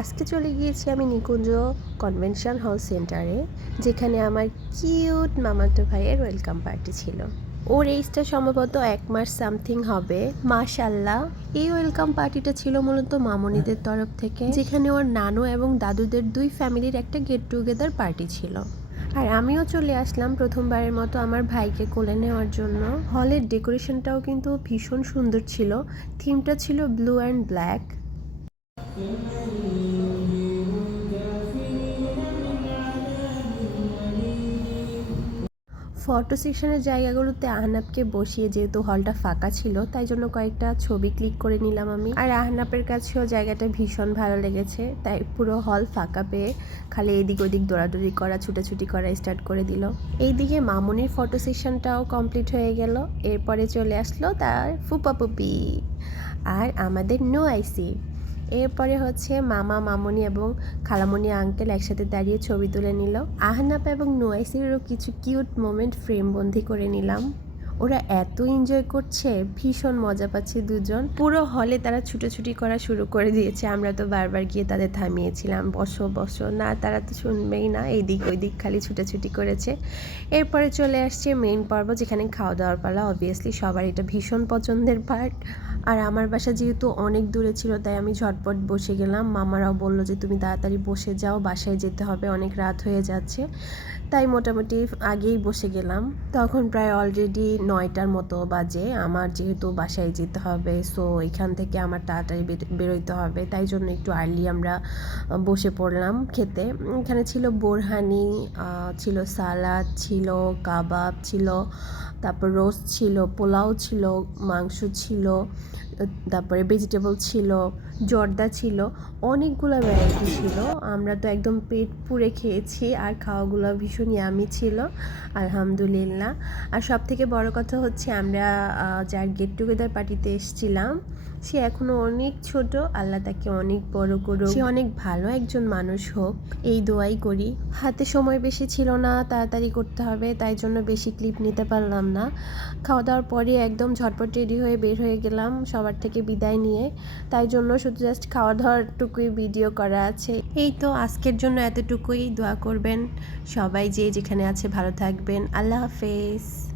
আজকে চলে গিয়েছি আমি নিকুঞ্জ কনভেনশন হল সেন্টারে, যেখানে আমার কিউট মামাতো ভাইয়ের ওয়েলকাম পার্টি ছিল। ওর এইজটা সম্ভবত 1 মাস সামথিং হবে। মাশাল্লাহ, এই ওয়েলকাম পার্টিটা ছিল মূলত মামনিদের তরফ থেকে, যেখানে ওর নানু এবং দাদুদের দুই ফ্যামিলির একটা গেট টুগেদার পার্টি ছিল। আর আমিও চলে আসলাম প্রথমবারের মতো আমার ভাইকে কোলে নেওয়ার জন্য। হলের ডেকোরেশনটাও কিন্তু ভীষণ সুন্দর ছিল। থিমটা ছিল ব্লু অ্যান্ড ব্ল্যাক। ফটো সেকশনের জায়গাগুলোতে আহনাবকে বসিয়ে, যেহেতু হলটা ফাঁকা ছিল তাই জন্য কয়েকটা ছবি ক্লিক করে নিলাম আমি। আর আহনাবের কাছেও জায়গাটা ভীষণ ভালো লেগেছে, তাই পুরো হল ফাঁকা পেয়ে খালি এদিক ওদিক দৌড়াদৌড়ি করা, ছুটাছুটি করা স্টার্ট করে দিল। এইদিকে মামুনির ফটো সেকশনটাও কমপ্লিট হয়ে গেল। এরপরে চলে আসলো তার ফুপা পুপি আর আমাদের নো আইসি। এরপরে হচ্ছে মামা মামুনি এবং খালামণি আঙ্কেল একসাথে দাঁড়িয়ে ছবি তুলে নিল। আহনাব এবং নোয়াইসিরও কিছু কিউট মোমেন্ট ফ্রেমবন্দি করে নিলাম। ওরা এত এনজয় করছে, ভীষণ মজা পাচ্ছে দুজন। পুরো হলে তারা ছুটোছুটি করা শুরু করে দিয়েছে। আমরা তো বারবার গিয়ে তাদের থামিয়েছিলাম, বসো বসো, না তারা তো শুনবেই না, এইদিক ওই দিক খালি ছুটাছুটি করেছে। এরপরে চলে আসছে মেইন পর্ব, যেখানে খাওয়া দাওয়ার পালা। অবভিয়াসলি সবার এটা ভীষণ পছন্দের পার্ট। আর আমার বাসা যেহেতু অনেক দূরে ছিল, তাই আমি ঝটপট বসে গেলাম। মামারাও বলল যে তুমি তাড়াতাড়ি বসে যাও, বাসায় যেতে হবে, অনেক রাত হয়ে যাচ্ছে। তাই মোটামুটি আগেই বসে গেলাম। তখন প্রায় অলরেডি 9টার মতো বাজে। আমার যেহেতু বাসায় যেতে হবে, সো এখান থেকে আমার তাড়াতাড়ি বেরোইতে হবে, তাই জন্য একটু আর্লি আমরা বসে পড়লাম খেতে। এখানে ছিল বোরহানি, ছিল সালাদ, ছিল কাবাব, ছিল তারপর রোস্ট ছিল, পোলাও ছিল, মাংস ছিল, তারপরে ভেজিটেবল ছিল, জর্দা ছিল, অনেকগুলো ভ্যারাইটি ছিল। আমরা তো একদম পেট পুরে খেয়েছি, আর খাওয়াগুলো ভীষণ ইয়ামি ছিল আলহামদুলিল্লাহ। আর সব থেকে বড় কথা হচ্ছে আমরা যার গেট টুগেদার পার্টিতে এসেছিলাম, সে এখনও অনেক ছোট। আল্লাহ তাকে অনেক বড় করুক, সে অনেক ভালো একজন মানুষ হোক, এই দোয়াই করি। হাতে সময় বেশি ছিল না, তাড়াতাড়ি করতে হবে, তাই জন্য বেশি ক্লিপ নিতে পারলাম না। খাওয়া দাওয়ার পরে একদম ঝটপট রেডি হয়ে বের হয়ে গেলাম সবার থেকে বিদায় নিয়ে, তাই জন্য শুধু জাস্ট খাওয়া দাওয়ারটুকুই ভিডিও করা আছে। এই তো আজকের জন্য এতটুকুই। দোয়া করবেন সবাই, যে যেখানে আছে ভালো থাকবেন। আল্লাহ হাফেজ।